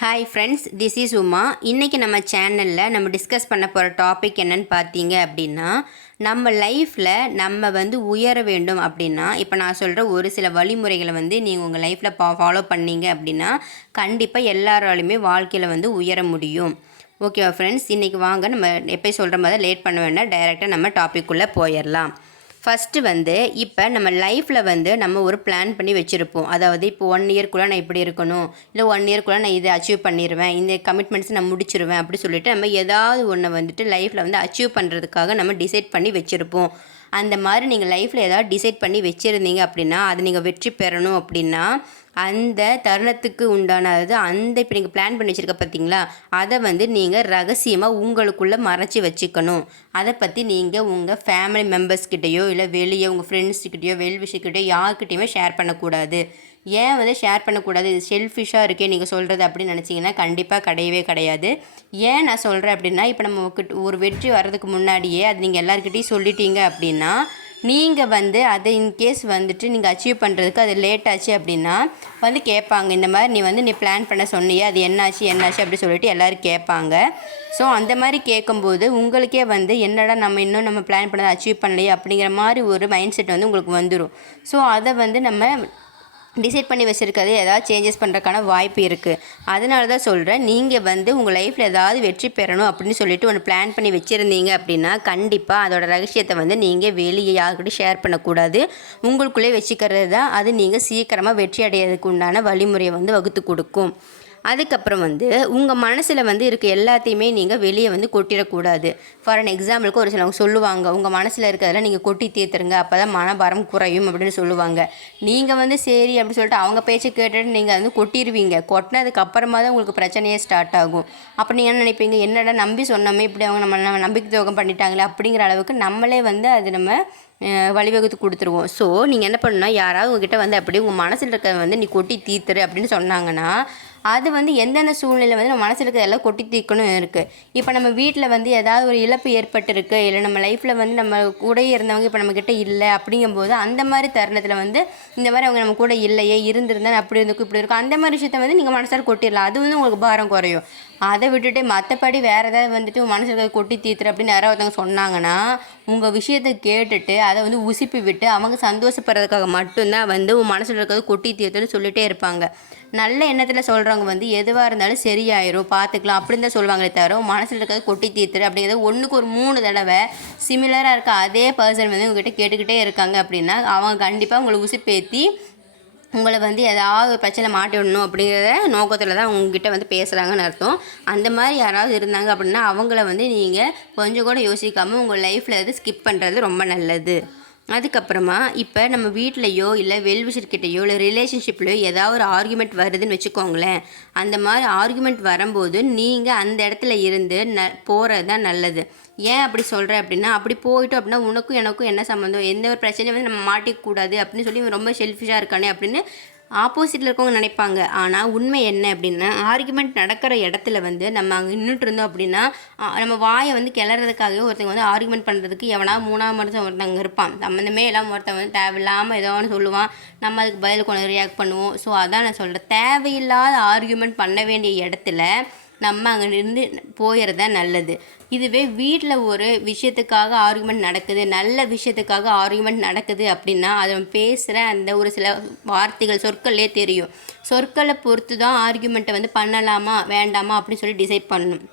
Hi friends this is Uma இன்றைக்கி நம்ம சேனலில் நம்ம டிஸ்கஸ் பண்ண போகிற டாபிக் என்னன்னு பார்த்தீங்க அப்படின்னா நம்ம லைஃப்பில் நம்ம வந்து உயர வேண்டும் அப்படின்னா இப்போ நான் சொல்கிற ஒரு சில வழிமுறைகளை வந்து நீங்கள் உங்கள் லைஃப்பில் பா ஃபாலோ பண்ணீங்க அப்படின்னா கண்டிப்பாக எல்லாராலையுமே வாழ்க்கையில் வந்து உயர முடியும். ஓகேவா ஃப்ரெண்ட்ஸ் இன்றைக்கி வாங்க நம்ம எப்போ சொல்கிற மாதிரி லேட் பண்ண வேண்டாம் டைரெக்டாக நம்ம டாபிக்குள்ளே போயிடலாம். ஃபஸ்ட்டு வந்து இப்போ நம்ம லைஃப்பில் வந்து நம்ம ஒரு பிளான் பண்ணி வச்சுருப்போம். அதாவது இப்போ ஒன் இயர்க்குள்ளே நான் இப்படி இருக்கணும். இல்லை ஒன் இயர்க்குள்ளே நான் இதை அச்சீவ் பண்ணிடுவேன் இந்த கமிட்மெண்ட்ஸ் நான் முடிச்சிருவேன். அப்படி சொல்லிட்டு நம்ம ஏதாவது ஒன்று வந்துட்டு லைஃப்பில் வந்து அச்சீவ் பண்ணுறதுக்காக நம்ம டிசைட் பண்ணி வச்சுருப்போம். அந்த மாதிரி நீங்கள் லைஃப்பில் ஏதாவது டிசைட் பண்ணி வச்சுருந்தீங்க அப்படின்னா அது நீங்கள் வெற்றி பெறணும் அப்படின்னா அந்த தருணத்துக்கு உண்டான அதாவது அந்த இப்போ நீங்கள் பிளான் பண்ணி வச்சுருக்க பார்த்தீங்களா அதை வந்து நீங்கள் ரகசியமாக உங்களுக்குள்ளே மறைச்சி வச்சுக்கணும். அதை பற்றி நீங்கள் உங்கள் ஃபேமிலி மெம்பர்ஸ்கிட்டையோ இல்லை வெளியே உங்கள் ஃப்ரெண்ட்ஸ்கிட்டயோ வெல்விஷிக்கிட்டயோ யார்கிட்டையுமே ஷேர் பண்ணக்கூடாது. ஏன் வந்து ஷேர் பண்ணக்கூடாது? இது செல்ஃபிஷாக இருக்கே நீங்கள் சொல்கிறது அப்படின்னு நினச்சிங்கன்னா கண்டிப்பாக கிடையவே கிடையாது. ஏன் நான் சொல்கிறேன் அப்படின்னா இப்போ நம்ம கிட்ட ஒரு வெற்றி வர்றதுக்கு முன்னாடியே அது நீங்கள் எல்லாருக்கிட்டையும் சொல்லிட்டீங்க அப்படின்னா நீங்கள் வந்து அதை இன்கேஸ் வந்துட்டு நீங்கள் அச்சீவ் பண்ணுறதுக்கு அது லேட் ஆச்சு அப்படின்னா வந்து கேட்பாங்க. இந்த மாதிரி நீ வந்து நீ பிளான் பண்ண சொன்னியே அது என்னாச்சு என்னாச்சு அப்படி சொல்லிட்டு எல்லோரும் கேட்பாங்க. ஸோ அந்த மாதிரி கேட்கும்போது உங்களுக்கே வந்து என்னடா நம்ம இன்னும் நம்ம பிளான் பண்ணதை அச்சீவ் பண்ணலையே அப்படிங்கிற மாதிரி ஒரு மைண்ட் செட் வந்து உங்களுக்கு வந்துடும் ஸோ அதை வந்து நம்ம டிசைட் பண்ணி வச்சுருக்கிறது ஏதாவது சேஞ்சஸ் பண்ணுறக்கான வாய்ப்பு இருக்குது அதனால தான் சொல்கிறேன் நீங்கள் வந்து உங்கள் லைஃப்பில் ஏதாவது வெற்றி பெறணும் அப்படின்னு சொல்லிட்டு ஒன்று பிளான் பண்ணி வச்சுருந்தீங்க அப்படின்னா கண்டிப்பாக அதோட ரகசியத்தை வந்து நீங்கள் வெளியே யாருக்கிட்டையும் ஷேர் பண்ணக்கூடாது. உங்களுக்குள்ளே வச்சுக்கிறது தான். அது நீங்கள் சீக்கிரமாக வெற்றி அடையிறதுக்கு உண்டான வழிமுறையை வந்து வகுத்து கொடுக்கும். அதுக்கப்புறம் வந்து உங்கள் மனசில் வந்து இருக்க எல்லாத்தையுமே நீங்கள் வெளியே வந்து கொட்டிடக்கூடாது. ஃபார் அன் எக்ஸாம்பிளுக்கு ஒரு சிலவங்க சொல்லுவாங்க உங்கள் மனசில் இருக்கிறதெல்லாம் நீங்கள் கொட்டி தீர்த்துருங்க அப்போ தான் மனபாரம் குறையும் அப்படின்னு சொல்லுவாங்க. நீங்கள் வந்து சரி அப்படின்னு சொல்லிட்டு அவங்க பேச்சை கேட்டுட்டு நீங்கள் வந்து கொட்டிடுவீங்க கொட்டினதுக்கு அப்புறமா தான் உங்களுக்கு பிரச்சனையே ஸ்டார்ட் ஆகும். அப்போ நீங்கள் என்ன நினைப்பீங்க? என்னடா நம்பி சொன்னோமே இப்படி அவங்க நம்ம நம்ம நம்பிக்கை துவக்கம் பண்ணிட்டாங்களே அப்படிங்கிற அளவுக்கு நம்மளே வந்து அது நம்ம வழிவகுத்து கொடுத்துருவோம். ஸோ நீங்கள் என்ன பண்ணணும்னா யாராவது உங்ககிட்ட வந்து அப்படி உங்கள் மனசில் இருக்கிறத வந்து நீ கொட்டி தீர்த்துரு அப்படின்னு சொன்னாங்கன்னா அது வந்து எந்தெந்த சூழ்நிலை வந்து நம்ம மனசில் இருக்கிறதெல்லாம் கொட்டி தீர்க்கணும் இருக்குது இப்போ நம்ம வீட்டில் வந்து ஏதாவது ஒரு இழப்பு ஏற்பட்டிருக்கு இல்லை நம்ம லைஃப்பில் வந்து நம்ம கூடயே இருந்தவங்க இப்போ நம்மக்கிட்ட இல்லை அப்படிங்கும்போது அந்த மாதிரி தருணத்தில் வந்து இந்த மாதிரி அவங்க நம்ம கூட இல்லையே இருந்திருந்தா அப்படி இருந்துக்கும் இப்படி இருக்கும். அந்த மாதிரி விஷயத்த வந்து நீங்கள் மனசால் கொட்டிடலாம். அது வந்து உங்களுக்கு பாரம் குறையும். அதை விட்டுட்டு மற்றபடி வேறு ஏதாவது வந்துட்டு உன் மனசில் இருக்கிறத கொட்டி தீர்த்துற அப்படின்னு யாராவது ஒருத்தவங்க சொன்னாங்கன்னா உங்கள் விஷயத்தை கேட்டுட்டு அதை வந்து உசுப்பி விட்டு அவங்க சந்தோஷப்படுறதுக்காக மட்டும்தான் வந்து உன் மனசில் இருக்கிறது கொட்டி தீர்த்துன்னு சொல்லிட்டே இருப்பாங்க. நல்ல எண்ணத்தில் சொல்கிறவங்க வந்து எதுவாக இருந்தாலும் சரியாயிரும் பார்த்துக்கலாம் அப்படின்னு தான் சொல்லுவாங்களே தவிர மனசில் இருக்கிறது கொட்டி தீர்த்துரு அப்படிங்கிறது ஒன்றுக்கு ஒரு மூணு தடவை சிமிலராக இருக்க அதே பர்சன் வந்து உங்ககிட்ட கேட்டுக்கிட்டே இருக்காங்க அப்படின்னா அவங்க கண்டிப்பாக உங்களை உசிப்பேற்றி உங்களை வந்து ஏதாவது ஒரு பிரச்சனை மாட்டி விடணும் அப்படிங்கிற நோக்கத்தில் தான் உங்ககிட்ட வந்து பேசுகிறாங்கன்னு அர்த்தம். அந்த மாதிரி யாராவது இருந்தாங்க அப்படின்னா அவங்கள வந்து நீங்கள் கொஞ்சம் கூட யோசிக்காமல் உங்கள் லைஃப்பில் வந்து ஸ்கிப் பண்ணுறது ரொம்ப நல்லது. அதுக்கப்புறமா இப்போ நம்ம வீட்லேயோ இல்லை வெல்விஷர்கிட்டையோ இல்லை ரிலேஷன்ஷிப்லையோ ஏதாவது ஒரு ஆர்குமெண்ட் வருதுன்னு வச்சுக்கோங்களேன். அந்த மாதிரி ஆர்குமெண்ட் வரும்போது நீங்கள் அந்த இடத்துல இருந்து ந போகிறது தான் நல்லது. ஏன் அப்படி சொல்கிறேன் அப்படின்னா அப்படி போயிட்டோம் அப்படின்னா உனக்கும் எனக்கும் என்ன சம்மந்தம் எந்த ஒரு பிரச்சனையும் வந்து நம்ம மாட்டிக்கக்கூடாது அப்படின்னு சொல்லி ரொம்ப செல்ஃபிஷாக இருக்கானே அப்படின்னு ஆப்போசிட்டில் இருக்கவங்க நினைப்பாங்க. ஆனால் உண்மை என்ன அப்படின்னா ஆர்குமெண்ட் நடக்கிற இடத்துல வந்து நம்ம அங்கே நின்றுட்டு இருந்தோம் அப்படின்னா நம்ம வாயை வந்து கிளறதுக்காகவே ஒருத்தங்க வந்து ஆர்குமெண்ட் பண்ணுறதுக்கு எவனா மூணாவது மனுஷன் ஒருத்தவங்க இருப்பான். சம்மந்தமே இல்லாமல் ஒருத்தன் வந்து தேவையில்லாமல் ஏதோ ஒன்று சொல்லுவான். நம்ம அதுக்கு பதில் கொண்டு ரியாக்ட் பண்ணுவோம். ஸோ அதான் நான் சொல்கிறேன் தேவையில்லாத ஆர்குமெண்ட் பண்ண வேண்டிய இடத்துல நம்ம அங்கே இருந்து போயிடுறது நல்லது. இதுவே வீட்டில் ஒரு விஷயத்துக்காக ஆர்குமெண்ட் நடக்குது. நல்ல விஷயத்துக்காக ஆர்குமெண்ட் நடக்குது அப்படின்னா அதை பேசுகிற அந்த ஒரு சில வார்த்தைகள் சொற்களே தெரியும். சொற்களை பொறுத்து தான் ஆர்குமெண்ட்டை வந்து பண்ணலாமா வேண்டாமா அப்படின்னு சொல்லி டிசைட் பண்ணணும்.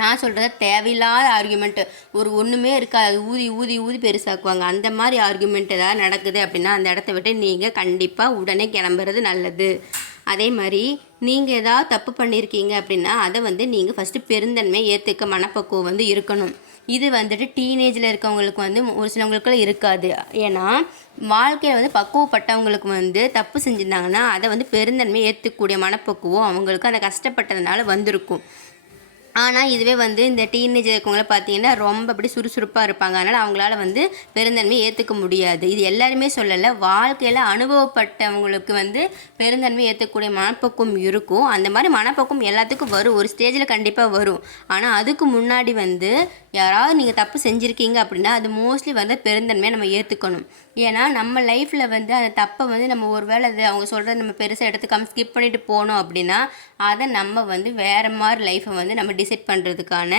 நான் சொல்கிறத தேவையில்லாத ஆர்குமெண்ட்டு ஒரு ஒன்றுமே இருக்காது. ஊதி ஊதி ஊதி பெருசாக்குவாங்க. அந்த மாதிரி ஆர்குமெண்ட் ஏதாவது நடக்குது அப்படின்னா அந்த இடத்த விட்டு நீங்கள் கண்டிப்பாக உடனே கிளம்புறது நல்லது. அதே மாதிரி நீங்கள் ஏதாவது தப்பு பண்ணியிருக்கீங்க அப்படின்னா அதை வந்து நீங்கள் ஃபஸ்ட்டு பெருந்தன்மை ஏற்றுக்க மனப்பக்குவம் வந்து இருக்கணும். இது வந்துட்டு டீனேஜில் இருக்கவங்களுக்கு வந்து ஒரு சிலவங்களுக்குலாம் இருக்காது. ஏன்னா வாழ்க்கையில் வந்து பக்குவப்பட்டவங்களுக்கு வந்து தப்பு செஞ்சுருந்தாங்கன்னா அதை வந்து பெருந்தன்மை ஏற்றுக்கக்கூடிய மனப்பக்குவம் அவங்களுக்கு அந்த கஷ்டப்பட்டதுனால வந்திருக்கும். ஆனால் இதுவே வந்து இந்த டீனேஜ் இருக்கவங்கள பார்த்தீங்கன்னா ரொம்ப அப்படி சுறுசுறுப்பாக இருப்பாங்க. அதனால் அவங்களால வந்து பெருந்தன்மையை ஏற்றுக்க முடியாது. இது எல்லாருமே சொல்லலை. வாழ்க்கையில் அனுபவப்பட்டவங்களுக்கு வந்து பெருந்தன்மை ஏற்றக்கூடிய மனப்பக்குவம் இருக்கும். அந்த மாதிரி மனப்பக்குவம் எல்லாத்துக்கும் வரும். ஒரு ஸ்டேஜில் கண்டிப்பாக வரும். ஆனால் அதுக்கு முன்னாடி வந்து யாராவது நீங்கள் தப்பு செஞ்சுருக்கீங்க அப்படின்னா அது மோஸ்ட்லி வந்து பெருந்தன்மையை நம்ம ஏற்றுக்கணும் ஏன்னா நம்ம லைஃப்பில் வந்து அந்த தப்பை வந்து நம்ம ஒரு வேளை அது அவங்க சொல்கிறத நம்ம பெருசாக எடுத்துக்காமல் ஸ்கிப் பண்ணிட்டு போனோம் அப்படின்னா அதை நம்ம வந்து வேறு மாதிரி லைஃப்பை வந்து நம்ம டிசைட் பண்ணுறதுக்கான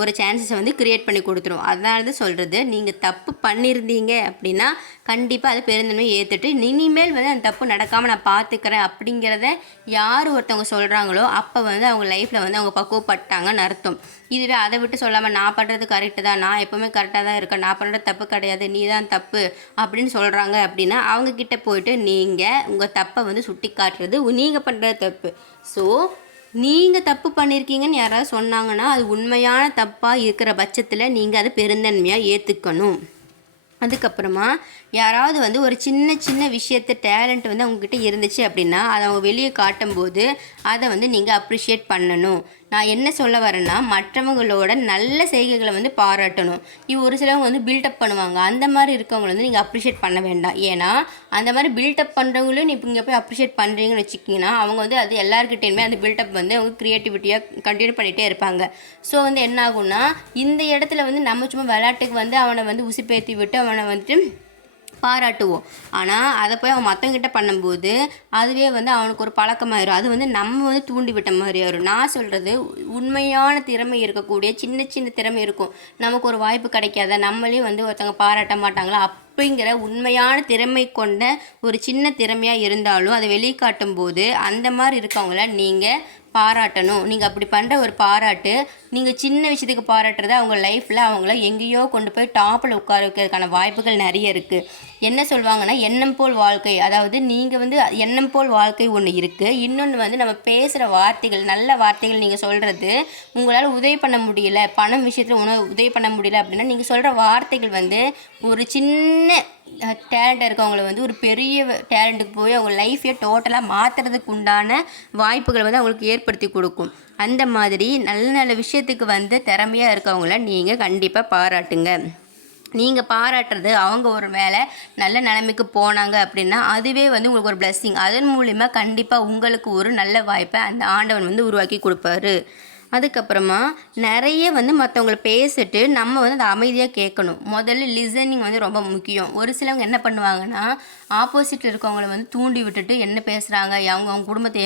ஒரு சான்சஸை வந்து க்ரியேட் பண்ணி கொடுத்துரும். அதனால தான் சொல்கிறது நீங்கள் தப்பு பண்ணியிருந்தீங்க அப்படின்னா கண்டிப்பாக அதை பெருந்தன்மை ஏற்றுட்டு இனிமேல் வந்து அந்த தப்பு நடக்காமல் நான் பார்த்துக்கிறேன் அப்படிங்கிறத யார் ஒருத்தவங்க சொல்கிறாங்களோ அப்போ வந்து அவங்க லைஃப்பில் வந்து அவங்க பக்குவப்பட்டாங்கன்னு அர்த்தம். இதுவே அதை விட்டு சொல்லாமல் நான் பண்ணுறது கரெக்டு தான். நான் எப்போவுமே கரெக்டாக தான் இருக்கேன். நான் பண்ணுறது தப்பு கிடையாது. நீ தான் தப்பு அப்படின்னு சொல்கிறாங்க அப்படின்னா அவங்கக்கிட்ட போயிட்டு நீங்கள் உங்கள் தப்பை வந்து சுட்டி காட்டுறது நீங்கள் பண்ணுற தப்பு. ஸோ நீங்கள் தப்பு பண்ணியிருக்கீங்கன்னு யாராவது சொன்னாங்கன்னா அது உண்மையான தப்பாக இருக்கிற பட்சத்தில் நீங்கள் அதை பெருந்தன்மையாக ஏற்றுக்கணும் அதுக்கப்புறமா யாராவது வந்து ஒரு சின்ன சின்ன விஷயத்த டேலண்ட் வந்து அவங்கக்கிட்ட இருந்துச்சு அப்படின்னா அதை அவங்க வெளியே காட்டும்போது அதை வந்து நீங்கள் அப்ரிஷியேட் பண்ணணும். நான் என்ன சொல்ல வரேன்னா மற்றவங்களோட நல்ல செய்கைகளை வந்து பாராட்டணும். இவ ஒரு சிலவங்க வந்து பில்டப் பண்ணுவாங்க. அந்த மாதிரி இருக்கவங்களை வந்து நீங்கள் அப்ரிஷியேட் பண்ண வேண்டாம். ஏன்னா அந்த மாதிரி பில்டப் பண்ணுறவங்களும் நீ இப்போ இங்கே போய் அப்ரிஷியேட் பண்ணுறீங்கன்னு வச்சுக்கிங்கன்னா அவங்க வந்து அது எல்லாருக்கிட்டேயுமே அந்த பில்டப் வந்து அவங்க க்ரியேட்டிவிட்டியாக கண்டினியூ பண்ணிகிட்டே இருப்பாங்க. ஸோ வந்து என்ன ஆகும்னா இந்த இடத்துல வந்து நம்ம சும்மா விளையாட்டுக்கு வந்து அவனை வந்து உசுப்பேற்றி விட்டு அவனை வந்துட்டு பாராட்டுவோம். ஆனால் அதை போய் அவன் மற்றவங்கிட்ட பண்ணும்போது அதுவே வந்து அவனுக்கு ஒரு பழக்கமாயிரும். அது வந்து நம்ம வந்து தூண்டி விட்ட மாதிரி ஆயிரும் நான் சொல்கிறது உண்மையான திறமை இருக்கக்கூடிய சின்ன சின்ன திறமை இருக்கும். நமக்கு ஒரு வாய்ப்பு கிடைக்காத நம்மளே வந்து ஒருத்தவங்க பாராட்ட மாட்டாங்களா? அப்படிங்கிற உண்மையான திறமை கொண்ட ஒரு சின்ன திறமையாக இருந்தாலும் அதை வெளிக்காட்டும் போது அந்த மாதிரி இருக்கவங்கள நீங்கள் பாராட்டணும். நீங்கள் அப்படி பண்ணுற ஒரு பாராட்டு நீங்கள் சின்ன விஷயத்துக்கு பாராட்டுறது அவங்க லைஃப்பில் அவங்கள எங்கேயோ கொண்டு போய் டாப்பில் உட்கார வைக்கிறதுக்கான வாய்ப்புகள் நிறைய இருக்குது என்ன சொல்லுவாங்கன்னா எண்ணம் போல் வாழ்க்கை. அதாவது நீங்கள் வந்து எண்ணம் போல் வாழ்க்கை ஒன்று இருக்குது இன்னொன்று வந்து நம்ம பேசுகிற வார்த்தைகள் நல்ல வார்த்தைகள் நீங்கள் சொல்கிறது உங்களால் உதவி பண்ண முடியல பணம் விஷயத்தில் உணவு உதவி பண்ண முடியல அப்படின்னா நீங்கள் சொல்கிற வார்த்தைகள் வந்து ஒரு சின்ன டேலண்ட் இருக்கவங்களை வந்து ஒரு பெரிய டேலண்ட்டுக்கு போய் அவங்க லைஃப்பையே டோட்டலாக மாற்றுறதுக்கு உண்டான வாய்ப்புகளை வந்து அவங்களுக்கு ஏற்படுத்தி கொடுக்கும். அந்த மாதிரி நல்ல நல்ல விஷயத்துக்கு வந்து திறமையாக இருக்கவங்கள நீங்கள் கண்டிப்பாக பாராட்டுங்க. நீங்கள் பாராட்டுறது அவங்க ஒரு வேலை நல்ல நிலைமைக்கு போனாங்க அப்படின்னா அதுவே வந்து உங்களுக்கு ஒரு blessing. அதன் மூலிமா கண்டிப்பாக உங்களுக்கு ஒரு நல்ல வாய்ப்பை அந்த ஆண்டவன் வந்து உருவாக்கி கொடுப்பாரு. அதுக்கப்புறமா நிறைய வந்து மற்றவங்கள பேசிட்டு நம்ம வந்து அதை அமைதியாக கேட்கணும். முதல்ல லிசனிங் வந்து ரொம்ப முக்கியம். ஒரு சிலவங்க என்ன பண்ணுவாங்கன்னா ஆப்போசிட்டில் இருக்கவங்கள வந்து தூண்டி விட்டுட்டு என்ன பேசுகிறாங்க அவங்க அவங்க குடும்பத்தை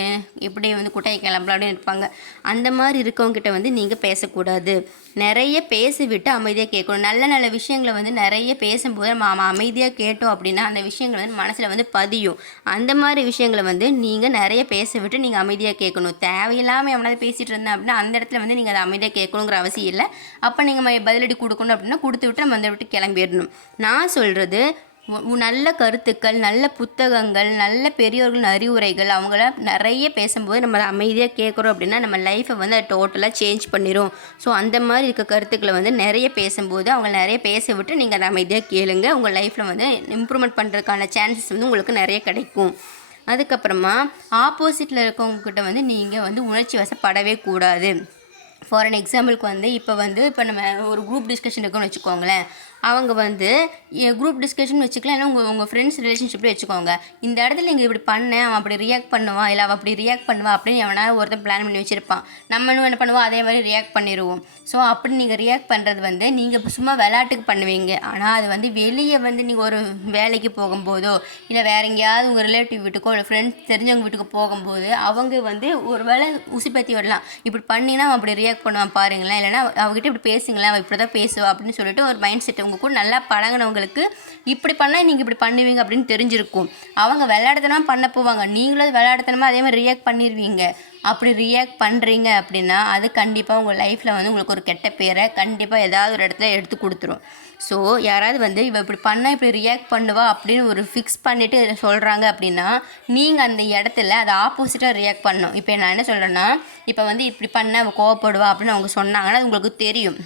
எப்படி வந்து குட்டையை கிளம்பலான்னு இருப்பாங்க அந்த மாதிரி இருக்கவங்ககிட்ட வந்து நீங்கள் பேசக்கூடாது. நிறைய பேசிவிட்டு அமைதியாக கேட்கணும். நல்ல நல்ல விஷயங்களை வந்து நிறைய பேசும்போது நம்ம அமைதியாக கேட்டோம் அப்படின்னா அந்த விஷயங்கள் வந்து மனசில் வந்து பதியும். அந்த மாதிரி விஷயங்களை வந்து நீங்கள் நிறைய பேச விட்டு நீங்கள் அமைதியாக கேட்கணும். தேவையில்லாமல் எவனாவது பேசிகிட்டு இருந்தேன் அப்படின்னா அந்த அந்த இடத்துல வந்து நீங்கள் அதை அமைதியாக கேட்கணுங்கிற அவசியம் இல்லை. அப்போ நீங்கள் பதிலடி கொடுக்கணும் அப்படின்னா கொடுத்து விட்டு நம்ம அந்த விட்டு கிளம்பிடணும். நான் சொல்கிறது உ- நல்ல கருத்துக்கள் நல்ல புத்தகங்கள் நல்ல பெரியோர்களின் அறிவுரைகள் அவங்கள நிறைய பேசும்போது நம்ம அதை அமைதியாக கேட்குறோம் அப்படின்னா நம்ம லைஃப்பை வந்து அதை டோட்டலாக சேஞ்ச் பண்ணிடும் ஸோ அந்த மாதிரி இருக்க கருத்துக்களை வந்து நிறைய பேசும்போது அவங்க நிறைய பேச விட்டு நீங்கள் அதை அமைதியாக கேளுங்க. உங்கள் லைஃப்பில் வந்து இம்ப்ரூவ்மெண்ட் பண்ணுறதுக்கான சான்சஸ் வந்து உங்களுக்கு நிறைய கிடைக்கும். அதுக்கப்புறமா ஆப்போசிட்டில் இருக்கவங்கக்கிட்ட வந்து நீங்கள் வந்து உணர்ச்சி வசப்படவே கூடாது. ஃபார் அன் எக்ஸாம்பிளுக்கு வந்து இப்போ வந்து இப்போ நம்ம ஒரு குரூப் டிஸ்கஷன் இருக்குன்னு வச்சுக்கோங்களேன். அவங்க வந்து குரூப் டிஸ்கஷன் வச்சுக்கலாம். இல்லை உங்கள் உங்கள் ஃப்ரெண்ட்ஸ் ரிலேஷன்ஷிப்பில் வச்சுக்கோங்க. இந்த இடத்துல நீங்கள் இப்படி பண்ணேன் அவன் அப்படி ரியாக்ட் பண்ணுவான் இல்லை அவள் அப்படி ரியாக்ட் பண்ணுவா அப்படின்னு எவனா ஒருத்தன் பிளான் பண்ணி வச்சுருப்பான். நம்மளும் என்ன பண்ணுவோம்? அதே மாதிரி ரியாக்ட் பண்ணிடுவோம் ஸோ அப்படி நீங்கள் ரியாக்ட் பண்ணுறது வந்து நீங்கள் சும்மா விளையாட்டுக்கு பண்ணுவீங்க. ஆனால் அது வந்து வெளியே வந்து நீங்கள் ஒரு வேலைக்கு போகும்போதோ இல்லை வேற எங்கேயாவது உங்கள் ரிலேட்டிவ் வீட்டுக்கோ இல்லை ஃப்ரெண்ட்ஸ் தெரிஞ்சவங்க வீட்டுக்கு போகும்போது அவங்க வந்து ஒரு வேளை உசுப்பேத்தி விடலாம். இப்படி பண்ணினா அவன் அப்படி ரியாக்ட் பண்ணுவான் பாருங்களேன். இல்லைன்னா அவகிட்ட இப்படி பேசுங்களேன் அவள் இப்படி தான் பேசுவா அப்படின்னு சொல்லிட்டு ஒரு மைண்ட் செட் உங்கள் கூட நல்லா பழகுனவங்களுக்கு இப்படி பண்ணால் நீங்கள் இப்படி பண்ணுவீங்க அப்படின்னு தெரிஞ்சிருக்கும். அவங்க விளையாடுத்தனமாக பண்ண போவாங்க. நீங்களும் விளையாடுத்தனமாக அதே மாதிரி ரியாக்ட் பண்ணிடுவீங்க அப்படி ரியாக்ட் பண்ணுறீங்க அப்படின்னா அது கண்டிப்பாக உங்கள் லைஃப்பில் வந்து உங்களுக்கு ஒரு கெட்ட பேரை கண்டிப்பாக ஏதாவது ஒரு இடத்துல எடுத்து கொடுத்துரும். ஸோ யாராவது வந்து இவள் இப்படி பண்ணால் இப்படி ரியாக்ட் பண்ணுவா அப்படின்னு ஒரு ஃபிக்ஸ் பண்ணிவிட்டு சொல்கிறாங்க அப்படின்னா நீங்கள் அந்த இடத்துல அதை ஆப்போசிட்டாக ரியாக்ட் பண்ணணும். இப்போ நான் என்ன சொல்கிறேன்னா இப்போ வந்து இப்படி பண்ண அவள் கோவப்படுவா அப்படின்னு அவங்க சொன்னாங்கன்னா அது உங்களுக்கு தெரியும்.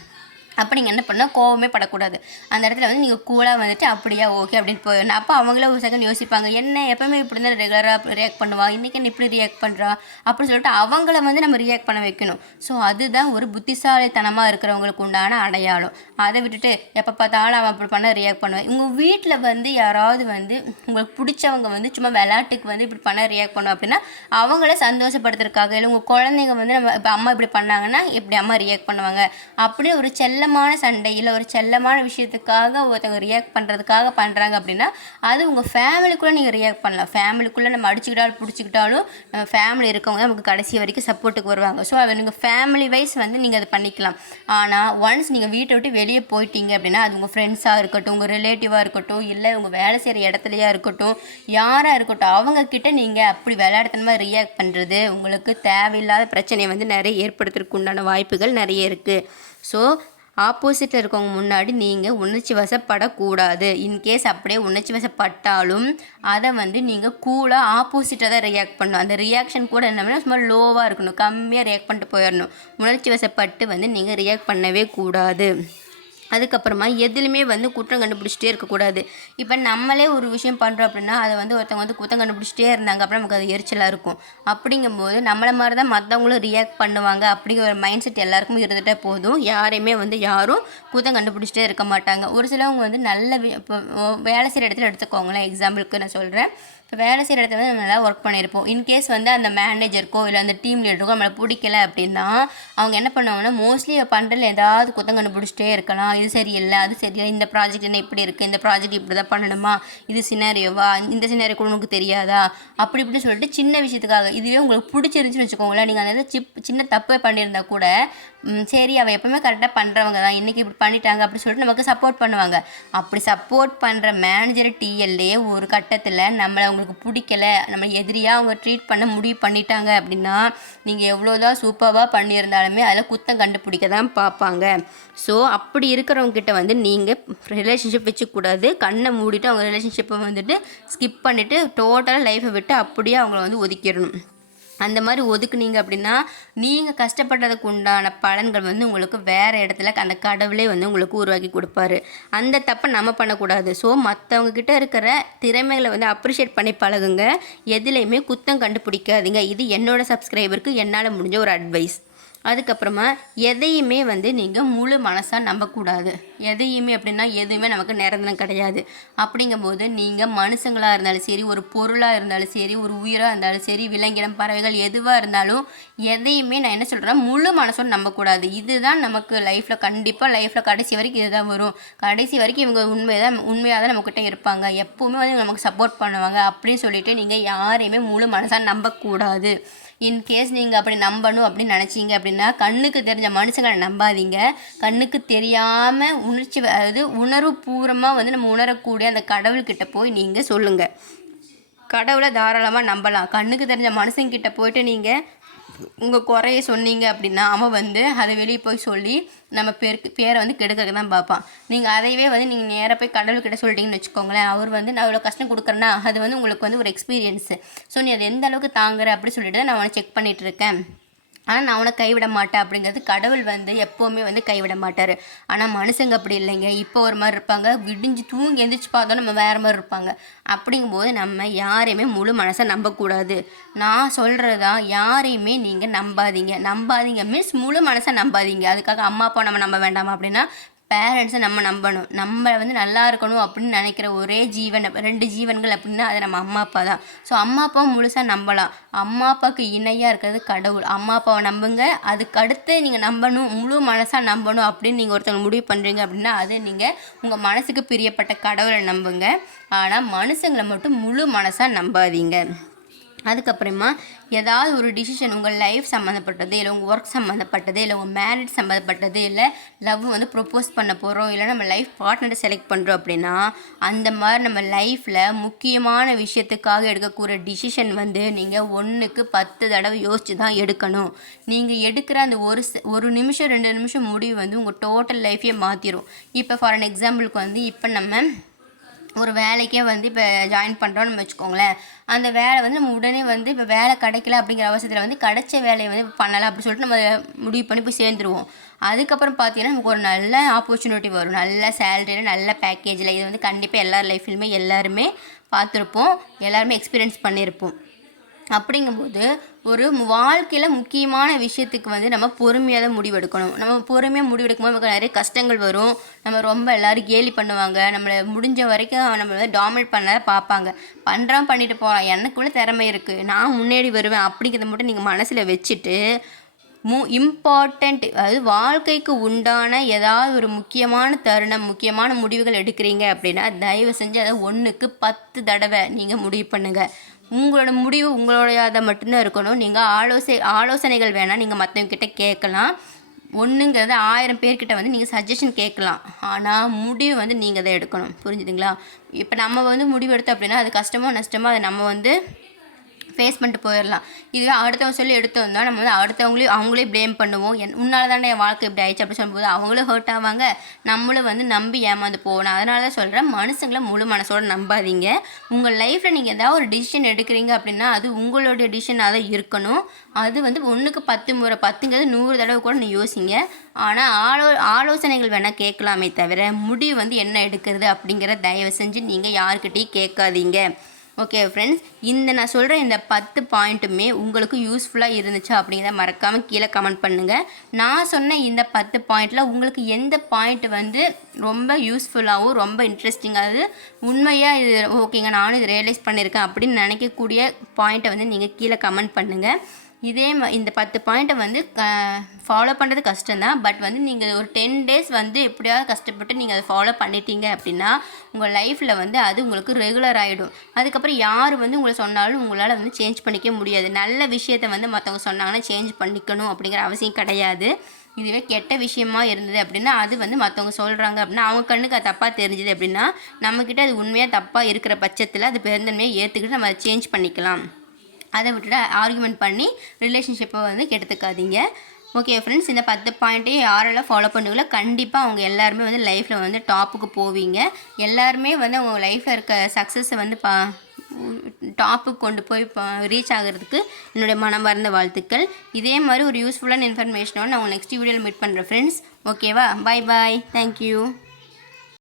அப்போ நீங்கள் என்ன பண்ணால் கோவமே படக்கூடாது. அந்த இடத்துல வந்து நீங்கள் கூலாக வந்துட்டு அப்படியா ஓகே அப்படின்னு போயிடணும் அப்போ அவங்களே ஒரு செகண்ட் யோசிப்பாங்க. என்ன? எப்போவுமே இப்படி தான் ரெகுலராக ரியாக்ட் பண்ணுவா? இன்றைக்கி என்ன இப்படி ரியாக்ட் பண்ணுறா அப்படின்னு சொல்லிட்டு அவங்கள வந்து நம்ம ரியாக்ட் பண்ண வைக்கணும். ஸோ அதுதான் ஒரு புத்திசாலித்தனமாக இருக்கிறவங்களுக்கு உண்டான அடையாளம். அதை விட்டுட்டு எப்போ பார்த்தாலும் அவன் அப்படி பண்ண ரியாக்ட் பண்ணுவேன் உங்கள் வீட்டில் வந்து யாராவது வந்து உங்களுக்கு பிடிச்சவங்க வந்து சும்மா விளையாட்டுக்கு வந்து இப்படி பண்ண ரியாக்ட் பண்ணும் அப்படின்னா அவங்கள சந்தோஷப்படுத்துறதுக்காக இல்லை உங்கள் குழந்தைங்க வந்து நம்ம இப்போ அம்மா இப்படி பண்ணாங்கன்னா இப்படி அம்மா ரியாக்ட் பண்ணுவாங்க. அப்படியே ஒரு செல்ல செல்லமான சண்டை இல்லை ஒரு செல்லமான விஷயத்துக்காக ஒருத்தவங்க ரியாக்ட் பண்ணுறதுக்காக பண்ணுறாங்க அப்படின்னா அது உங்கள் ஃபேமிலிக்குள்ளே நீங்கள் ரியாக்ட் பண்ணலாம். ஃபேமிலிக்குள்ளே நம்ம அடிச்சுக்கிட்டாலும் பிடிச்சிக்கிட்டாலும் நம்ம ஃபேமிலி இருக்கவங்க தான் நமக்கு கடைசி வரைக்கும் சப்போர்ட்டுக்கு வருவாங்க. ஸோ அது நீங்கள் ஃபேமிலி வைஸ் வந்து நீங்கள் அதை பண்ணிக்கலாம். ஆனால் ஒன்ஸ் நீங்கள் வீட்டை விட்டு வெளியே போயிட்டீங்க அப்படின்னா அது உங்கள் ஃப்ரெண்ட்ஸாக இருக்கட்டும் உங்கள் ரிலேட்டிவாக இருக்கட்டும் இல்லை உங்கள் வேலை செய்கிற இடத்துலையாக இருக்கட்டும் யாராக இருக்கட்டும் அவங்கக்கிட்ட நீங்கள் அப்படி விளையாடுத்தனமாக ரியாக்ட் பண்ணுறது உங்களுக்கு தேவையில்லாத பிரச்சனையை வந்து நிறைய ஏற்படுத்துறதுக்கு உண்டான வாய்ப்புகள் நிறைய இருக்குது ஸோ ஆப்போசிட்டில் இருக்கவங்க முன்னாடி நீங்கள் உணர்ச்சி வசப்படக்கூடாது. இன்கேஸ் அப்படியே உணர்ச்சி வசப்பட்டாலும் அதை வந்து நீங்கள் கூலாக ஆப்போசிட்டாக தான் ரியாக்ட் பண்ணணும். அந்த ரியாக்ஷன் கூட என்னன்னா சும்மா லோவாக இருக்கணும். கம்மியாக ரியாக்ட் பண்ணிட்டு போயிடணும். உணர்ச்சி வசப்பட்டு வந்து நீங்கள் ரியாக்ட் பண்ணவே கூடாது. அதுக்கப்புறமா எதுலையுமே வந்து குற்றம் கண்டுபிடிச்சிட்டே இருக்கக்கூடாது. இப்போ நம்மளே ஒரு விஷயம் பண்ணுறோம் அப்படின்னா அதை வந்து ஒருத்தவங்க வந்து குற்றம் கண்டுபிடிச்சிட்டே இருந்தாங்க அப்புறம் நமக்கு அது எரிச்சலாக இருக்கும். அப்படிங்கும்போது நம்மளை மாதிரி தான் மற்றவங்களும் ரியாக்ட் பண்ணுவாங்க அப்படிங்கிற ஒரு மைண்ட் செட் எல்லாருக்கும் இருந்துகிட்டே போதும். யாரையுமே வந்து யாரும் குற்றம் கண்டுபிடிச்சிட்டே இருக்க மாட்டாங்க. ஒரு சிலவங்க வந்து நல்ல இப்போ வேலை செய்கிற இடத்துல எடுத்துக்கோங்களேன். எக்ஸாம்பிளுக்கு நான் சொல்கிறேன் இப்போ வேலை செய்கிற இடத்துல வந்து நம்ம நல்லா ஒர்க் பண்ணியிருப்போம். இன்கேஸ் வந்து அந்த மேனேஜருக்கோ இல்லை அந்த டீம் லீடருக்கோ நம்மளை பிடிக்கல அப்படின்னா அவங்க என்ன பண்ணுவாங்கன்னா மோஸ்ட்லி பண்ணுறதுல ஏதாவது குத்தம் கண்டுபிடிச்சிட்டே இருக்கலாம். இது சரியில்லை அது சரியில்லை இந்த ப்ராஜெக்ட் என்ன இப்படி இருக்குது இந்த ப்ராஜெக்ட் இப்படி தான் பண்ணணுமா இது சினாரியோவா இந்த சினாரியோ கூட உனக்கு தெரியாதா அப்படி இப்படின்னு சொல்லிட்டு சின்ன விஷயத்துக்காக இதுவே உங்களுக்கு பிடிச்சிருந்துச்சுன்னு வச்சுக்கோங்களேன். நீங்கள் அந்த சிப் சின்ன தப்பே பண்ணியிருந்தா கூட சரி அவள் எப்பவுமே கரெக்டாக பண்ணுறவங்க தான். இன்றைக்கி இப்படி பண்ணிட்டாங்க அப்படின்னு சொல்லிட்டு நமக்கு சப்போர்ட் பண்ணுவாங்க. அப்படி சப்போர்ட் பண்ணுற மேனேஜர் டிஎல்லே ஒரு கட்டத்தில் நம்மளை அவங்களுக்கு பிடிக்கல நம்ம எதிரியாக அவங்க ட்ரீட் பண்ண முடிவு பண்ணிட்டாங்க அப்படின்னா நீங்கள் எவ்வளோதான் சூப்பராக பண்ணியிருந்தாலுமே அதில் குத்தம் கண்டுபிடிக்க தான் பார்ப்பாங்க. ஸோ அப்படி இருக்கிறவங்ககிட்ட வந்து நீங்கள் ரிலேஷன்ஷிப் வச்சுக்கூடாது. கண்ணை மூடிட்டு அவங்க ரிலேஷன்ஷிப்பை வந்துட்டு ஸ்கிப் பண்ணிவிட்டு டோட்டலாக லைஃப்பை விட்டு அப்படியே அவங்கள வந்து ஒதுக்கிடணும். அந்த மாதிரி ஒதுக்குனீங்க அப்படின்னா நீங்கள் கஷ்டப்பட்டதுக்கு உண்டான பலன்கள் வந்து உங்களுக்கு வேறு இடத்துல அந்த கடவுளே வந்து உங்களுக்கு உருவாக்கி கொடுப்பாரு. அந்த தப்பை நம்ம பண்ணக்கூடாது. ஸோ மற்றவங்கக்கிட்ட இருக்கிற திறமைகளை வந்து அப்ரிஷியேட் பண்ணி பழகுங்க. எதுலேயுமே குத்தம் கண்டுபிடிக்காதீங்க. இது என்னோடய சப்ஸ்கிரைபருக்கு என்னால் முடிஞ்ச ஒரு அட்வைஸ் அதுக்கப்புறமா எதையுமே வந்து நீங்கள் முழு மனசாக நம்பக்கூடாது. எதையுமே அப்படின்னா எதுவுமே நமக்கு நிரந்தரம் கிடையாது. அப்படிங்கும்போது நீங்கள் மனுஷங்களாக இருந்தாலும் சரி ஒரு பொருளாக இருந்தாலும் சரி ஒரு உயிராக இருந்தாலும் சரி விலங்கினம் பறவைகள் எதுவாக இருந்தாலும் எதையுமே நான் என்ன சொல்கிறேன் முழு மனசோடு நம்பக்கூடாது. இதுதான் நமக்கு லைஃப்பில் கண்டிப்பாக லைஃப்பில் கடைசி வரைக்கும் இதுதான் வரும். கடைசி வரைக்கும் இவங்க உண்மையாக உண்மையாக தான் நம்மக்கிட்ட இருப்பாங்க. எப்போவுமே வந்து நமக்கு சப்போர்ட் பண்ணுவாங்க அப்படின்னு சொல்லிட்டு நீங்கள் யாரையுமே முழு மனசாக நம்பக்கூடாது. இன்கேஸ் நீங்கள் அப்படி நம்பணும் அப்படின்னு நினச்சிங்க அப்படின்னா கண்ணுக்கு தெரிஞ்ச மனுஷங்களை நம்பாதீங்க. கண்ணுக்கு தெரியாமல் உணர்ச்சி அதாவது உணர்வு பூர்வமாக வந்து நம்ம உணரக்கூடிய அந்த கடவுள்கிட்ட போய் நீங்கள் சொல்லுங்கள் கடவுளை தாராளமாக நம்பலாம். கண்ணுக்கு தெரிஞ்ச மனுஷங்கிட்ட போயிட்டு நீங்கள் உங்கள் குறைய சொன்னீங்க அப்படின்னா அவன் வந்து அதை வெளியே போய் சொல்லி நம்ம பேருக்கு பேரை வந்து கெடுக்க தான் பார்ப்பான் நீங்கள் அதையவே வந்து நீங்கள் நேராக போய் கடவுள்கிட்ட சொல்லிட்டீங்கன்னு வச்சுக்கோங்களேன். அவர் வந்து நான் இவ்வளோ கஷ்டம் கொடுக்குறேன்னா அது வந்து உங்களுக்கு வந்து ஒரு எக்ஸ்பீரியன்ஸு ஸோ நீ அதை எந்த அளவுக்கு தாங்குற அப்படி சொல்லிட்டு நான் அவனை செக் பண்ணிகிட்ருக்கேன் இருக்கேன். ஆனால் நான் அவனை கைவிட மாட்டேன் அப்படிங்கிறது கடவுள் வந்து எப்போவுமே வந்து கைவிட மாட்டார். ஆனால் மனுஷங்க அப்படி இல்லைங்க. இப்போ ஒரு மாதிரி இருப்பாங்க. விடிஞ்சு தூங்கி எந்திரிச்சு பார்த்தோம் நம்ம வேறு மாதிரி இருப்பாங்க. அப்படிங்கும்போது நம்ம யாரையுமே முழு மனசை நம்பக்கூடாது. நான் சொல்கிறது தான் யாரையுமே நீங்கள் நம்பாதீங்க. நம்பாதீங்க. மீன்ஸ் முழு மனசை நம்பாதீங்க. அதுக்காக அம்மா அப்பா நம்ம நம்ப வேண்டாமா அப்படின்னா பேரண்ட்ஸை நம்ம நம்பணும். நம்ம வந்து நல்லா இருக்கணும் அப்படின்னு நினைக்கிற ஒரே ஜீவன் ரெண்டு ஜீவன்கள் அப்படின்னா அது நம்ம அம்மா அப்பா தான். ஸோ அம்மா அப்பாவை முழுசாக நம்பலாம். அம்மா அப்பாவுக்கு இணையாக இருக்கிறது கடவுள். அம்மா அப்பாவை நம்புங்க. அதுக்கு அடுத்து நீங்கள் நம்பணும் முழு மனசாக நம்பணும் அப்படின்னு நீங்கள் ஒருத்தவங்க முடிவு பண்ணுறீங்க அப்படின்னா அது நீங்கள் உங்கள் மனசுக்கு பிரியப்பட்ட கடவுளை நம்புங்க. ஆனால் மனுஷங்களை மட்டும் முழு மனசாக நம்பாதீங்க. அதுக்கப்புறமா ஏதாவது ஒரு டிசிஷன் உங்கள் லைஃப் சம்மந்தப்பட்டது இல்லை உங்கள் ஒர்க் சம்மந்தப்பட்டது இல்லை உங்கள் மேரேஜ் சம்மந்தப்பட்டது இல்லை லவ் வந்து ப்ரொப்போஸ் பண்ண போகிறோம் இல்லை நம்ம லைஃப் பார்ட்னரை செலக்ட் பண்ணுறோம் அப்படின்னா அந்த மாதிரி நம்ம லைஃப்பில் முக்கியமான விஷயத்துக்காக எடுக்கக்கூடிய டிசிஷன் வந்து நீங்கள் ஒன்றுக்கு பத்து தடவை யோசித்து தான் எடுக்கணும். நீங்கள் எடுக்கிற அந்த ஒரு ஒரு நிமிஷம் ரெண்டு நிமிஷம் முடிவு வந்து உங்கள் டோட்டல் லைஃப்பையே மாற்றிடும் இப்போ ஃபார் அன் எக்ஸாம்பிளுக்கு வந்து இப்போ நம்ம ஒரு வேலைக்கே வந்து இப்போ ஜாயின் பண்ணுறோம்னு நம்ம வச்சுக்கோங்களேன். அந்த வேலை வந்து நம்ம உடனே வந்து இப்போ வேலை கிடைக்கல அப்படிங்கிற அவசரத்தில் வந்து கிடைச்ச வேலையை வந்து பண்ணலாம் அப்படின்னு சொல்லிட்டு நம்ம முடிவு பண்ணி போய் சேர்ந்துருவோம். அதுக்கப்புறம் பார்த்தீங்கன்னா நமக்கு ஒரு நல்ல ஆப்பர்ச்சுனிட்டி வரும். நல்ல சேலரியில் நல்ல பேக்கேஜில் இது வந்து கண்டிப்பாக எல்லார் லைஃப்லையுமே எல்லாருமே பார்த்துருப்போம். எல்லாருமே எக்ஸ்பீரியன்ஸ் பண்ணியிருப்போம் அப்படிங்கும்போது ஒரு வாழ்க்கையில் முக்கியமான விஷயத்துக்கு வந்து நம்ம பொறுமையாக தான் முடிவெடுக்கணும். நம்ம பொறுமையாக முடிவெடுக்கும்போது நமக்கு நிறைய கஷ்டங்கள் வரும். நம்ம ரொம்ப எல்லோரும் கேலி பண்ணுவாங்க. நம்மளை முடிஞ்ச வரைக்கும் நம்ம வந்து டாமினேட் பண்ண பார்ப்பாங்க. பண்ணுறான் பண்ணிட்டு போகிறான் எனக்குள்ள திறமை இருக்குது நான் முன்னேறி வருவேன் அப்படிங்கிறத மட்டும் நீங்கள் மனசில் வச்சுட்டு மு இம்பார்ட்டண்ட் அதாவது வாழ்க்கைக்கு உண்டான ஏதாவது ஒரு முக்கியமான தருணம் முக்கியமான முடிவுகள் எடுக்கிறீங்க அப்படின்னா தயவு செஞ்சு அதை ஒன்றுக்கு பத்து தடவை நீங்கள் முடிவு பண்ணுங்கள் உங்களோட முடிவு உங்களோட மட்டும்தான் இருக்கணும். நீங்கள் ஆலோசை ஆலோசனைகள் வேணால் நீங்கள் மற்றவங்கிட்ட கேட்கலாம். ஒன்றுங்கிறது ஆயிரம் பேர்கிட்ட வந்து நீங்கள் சஜஷன் கேட்கலாம். ஆனால் முடிவு வந்து நீங்கள் தான் எடுக்கணும். புரிஞ்சுதுங்களா? இப்போ நம்ம வந்து முடிவு எடுத்தோம் அப்படின்னா அது கஷ்டமோ நஷ்டமோ அதை நம்ம வந்து ஃபேஸ் பண்ணிட்டு போயிடலாம். இதுவே அடுத்தவங்க சொல்லி எடுத்து வந்தால் நம்ம வந்து அடுத்தவங்களையும் அவங்களே ப்ளேம் பண்ணுவோம். என் உன்னால தானே என் வாழ்க்கை இப்படி ஆயிடுச்சு அப்படி சொல்லும்போது அவங்களும் ஹர்ட் ஆவாங்க. நம்மளும் வந்து நம்பி ஏமாந்து போகணும். அதனால தான் சொல்கிறேன் மனுஷங்களை முழு மனசோட நம்பாதீங்க. உங்கள் லைஃப்பில் நீங்கள் ஏதாவது ஒரு டிசிஷன் எடுக்கிறீங்க அப்படின்னா அது உங்களுடைய டிசிஷனாக தான் இருக்கணும். அது வந்து ஒன்றுக்கு பத்து முறை பத்துங்கிறது நூறு தடவை கூட நீ யோசிங்க. ஆனால் ஆலோ ஆலோசனைகள் வேணால் கேட்கலாமே தவிர முடிவு வந்து என்ன எடுக்கிறது அப்படிங்கிற தயவு செஞ்சு நீங்கள் யாருக்கிட்டேயும் கேட்காதீங்க. ஓகே ஃப்ரெண்ட்ஸ் இந்த நான் சொல்கிற இந்த பத்து பாயிண்ட்டுமே உங்களுக்கு யூஸ்ஃபுல்லாக இருந்துச்சு அப்படிங்கிறத மறக்காமல் கீழே கமெண்ட் பண்ணுங்கள் நான் சொன்ன இந்த பத்து பாயிண்டில் உங்களுக்கு எந்த பாயிண்ட் வந்து ரொம்ப யூஸ்ஃபுல்லாகவும் ரொம்ப இன்ட்ரெஸ்டிங்காக உண்மையாக இது ஓகேங்க நானும் இது ரியலைஸ் பண்ணியிருக்கேன் அப்படின்னு நினைக்கக்கூடிய பாயிண்ட்டை வந்து நீங்கள் கீழே கமெண்ட் பண்ணுங்கள் இதே மா இந்த பத்து பாயிண்ட்டை வந்து ஃபாலோ பண்ணுறது கஷ்டம்தான். பட் வந்து நீங்கள் ஒரு டென் டேஸ் வந்து எப்படியாவது கஷ்டப்பட்டு நீங்கள் அதை ஃபாலோ பண்ணிட்டீங்க அப்படின்னா உங்கள் லைஃப்பில் வந்து அது உங்களுக்கு ரெகுலர் ஆகிடும் அதுக்கப்புறம் யார் வந்து உங்களை சொன்னாலும் உங்களால் வந்து சேஞ்ச் பண்ணிக்க முடியாது. நல்ல விஷயத்தை வந்து மற்றவங்க சொன்னாங்கன்னா சேஞ்ச் பண்ணிக்கணும் அப்படிங்கிற அவசியம் கிடையாது. இதுவே கெட்ட விஷயமா இருந்தது அப்படின்னா அது வந்து மற்றவங்க சொல்கிறாங்க அப்படின்னா அவங்க கண்ணுக்கு அது தப்பாக தெரிஞ்சுது அப்படின்னா நம்மக்கிட்ட அது உண்மையாக தப்பாக இருக்கிற பட்சத்தில் அது பெருந்தன்மையை ஏற்றுக்கிட்டு நம்ம அதை சேஞ்ச் பண்ணிக்கலாம். அதை விட்டுட்டு ஆர்குமெண்ட் பண்ணி ரிலேஷன்ஷிப்பை வந்து கெடுத்துக்காதீங்க. ஓகே ஃப்ரெண்ட்ஸ் இந்த பத்து பாயிண்ட்டையும் யாரெல்லாம் ஃபாலோ பண்ணுங்களோ கண்டிப்பாக அவங்க எல்லாருமே வந்து லைஃப்பில் வந்து டாப்புக்கு போவீங்க. எல்லாருமே வந்து அவங்க லைஃப்பில் இருக்க சக்ஸஸை வந்து பா டாப்புக்கு கொண்டு போய் ரீச் ஆகிறதுக்கு என்னுடைய மனமார்ந்த வாழ்த்துக்கள். இதே மாதிரி ஒரு யூஸ்ஃபுல்லான இன்ஃபர்மேஷனோட நான் உங்கள் நெக்ஸ்ட் வீடியோவில் மீட் பண்ணுறேன் ஃப்ரெண்ட்ஸ் ஓகேவா பாய் பாய் தேங்க்யூ